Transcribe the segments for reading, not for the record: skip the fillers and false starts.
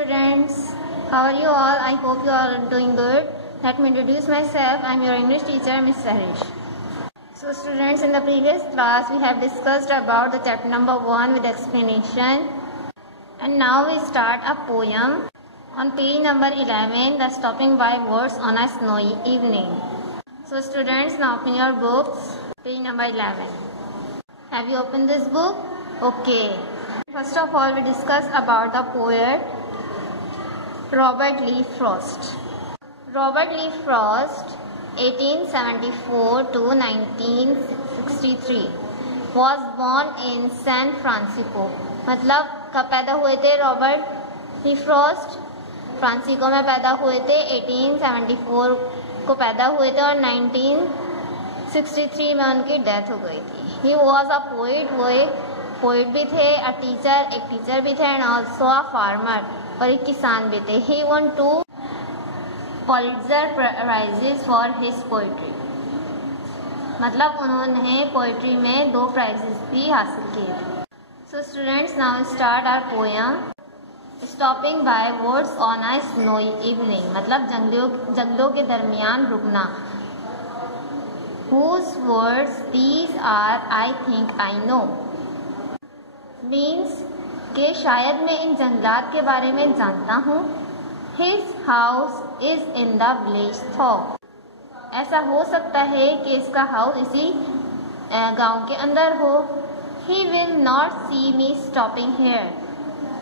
Students, how are you all? I hope you all are doing good. Let me introduce myself. I am your English teacher, Miss Sahrish. So students, in the previous class we have discussed about the chapter number 1 with explanation, and now we start a poem on page number 11, the stopping by words on a snowy evening. So students, now open your books, page number 11. Have you opened this book? Okay. First of all, we discuss about the poet Robert Lee Frost. Robert Lee Frost, 1874 to 1963, was born in San Francisco. मतलब कब पैदा हुए थे Robert ली Frost? Francisco में पैदा हुए थे, 1874 को पैदा हुए थे और 1963 में उनकी डेथ हो गई थी. ही वॉज अ पोइट, वो एक पोइट भी थे, एक टीचर भी थे, एंड ऑल्सो अ फार्मर, और एक किसान भी थे. He won 2 Pulitzer prizes for his poetry. मतलब उन्होंने पोइट्री में 2 प्राइजेस भी हासिल किए थे. So students, now start our poem stopping by words on a snowy evening. मतलब जंगलों के दरमियान रुकना. Whose words these are, I think I know. Means कि शायद मैं इन जंगलात के बारे में जानता हूँ. His house is in the village top. ऐसा हो सकता है कि इसका हाउस इसी गांव के अंदर हो. He will not see me stopping here.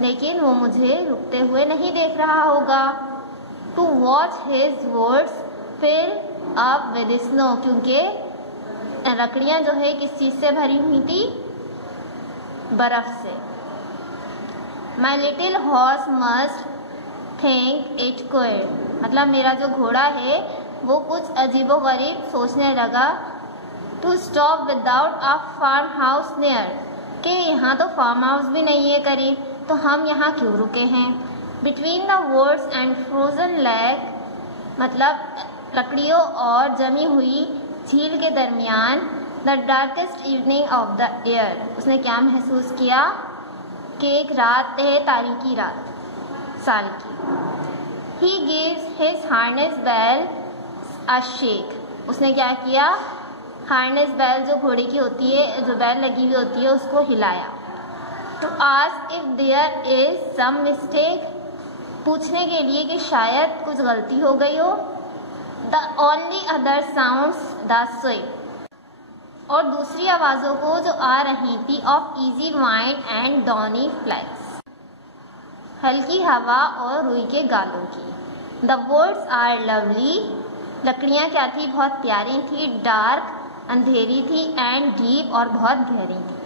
लेकिन वो मुझे रुकते हुए नहीं देख रहा होगा. To watch his words fill up with snow. क्योंकि लकड़ियाँ जो है किस चीज़ से भरी हुई थी? बर्फ से. My little horse must think it queer. मतलब मेरा जो घोड़ा है वो कुछ अजीबोगरीब सोचने लगा. To stop without a farm house near. कि यहाँ तो फार्म हाउस भी नहीं है करीब, तो हम यहाँ क्यों रुके हैं? Between the woods and frozen lake. मतलब लकड़ियों और जमी हुई झील के दरमियान. The darkest evening of the year. उसने क्या महसूस किया? कि एक रात है, तारीकी रात साल की. He gives his harness bell a shake. उसने क्या किया? हार्नेस बेल जो घोड़े की होती है, जो बेल लगी हुई होती है, उसको हिलाया. To ask if there is some mistake. पूछने के लिए कि शायद कुछ गलती हो गई हो. The only other sounds the sweep. और दूसरी आवाज़ों को जो आ रही थी of easy wind and downy flags. हल्की हवा और रुई के गालों की. The woods are lovely. लकड़ियाँ क्या थी? बहुत प्यारी थी. Dark, अंधेरी थी. And deep, और बहुत गहरी थी.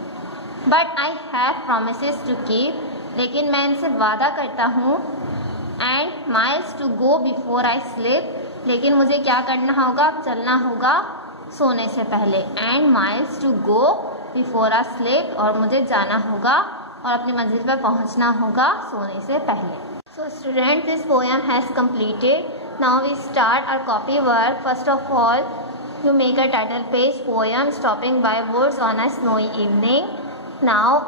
But I have promises to keep. लेकिन मैं इनसे वादा करता हूँ. And miles to go before I sleep. लेकिन मुझे क्या करना होगा? चलना होगा सोने से पहले. And miles to go before I sleep. और मुझे जाना होगा और अपनी मंजिल पर पहुंचना होगा सोने से पहले. So students, this poem has completed. Now we start our copy work. First of all, you make a title page poem stopping by words on a snowy evening. Now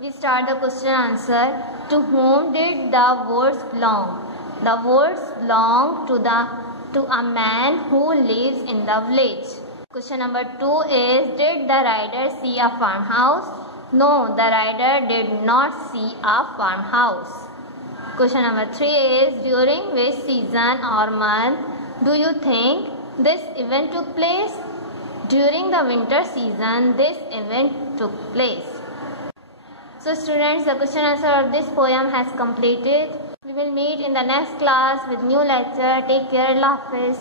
we start the question answer. To whom did the words belong? The words belong to a man who lives in the village. Question number 2 is, did the rider see a farmhouse? No, the rider did not see a farmhouse. Question number 3 is, during which season or month do you think this event took place? During the winter season, this event took place. So students, the question answer of this poem has completed. We will meet in the next class with new lecture. Take care. Allah Hafiz.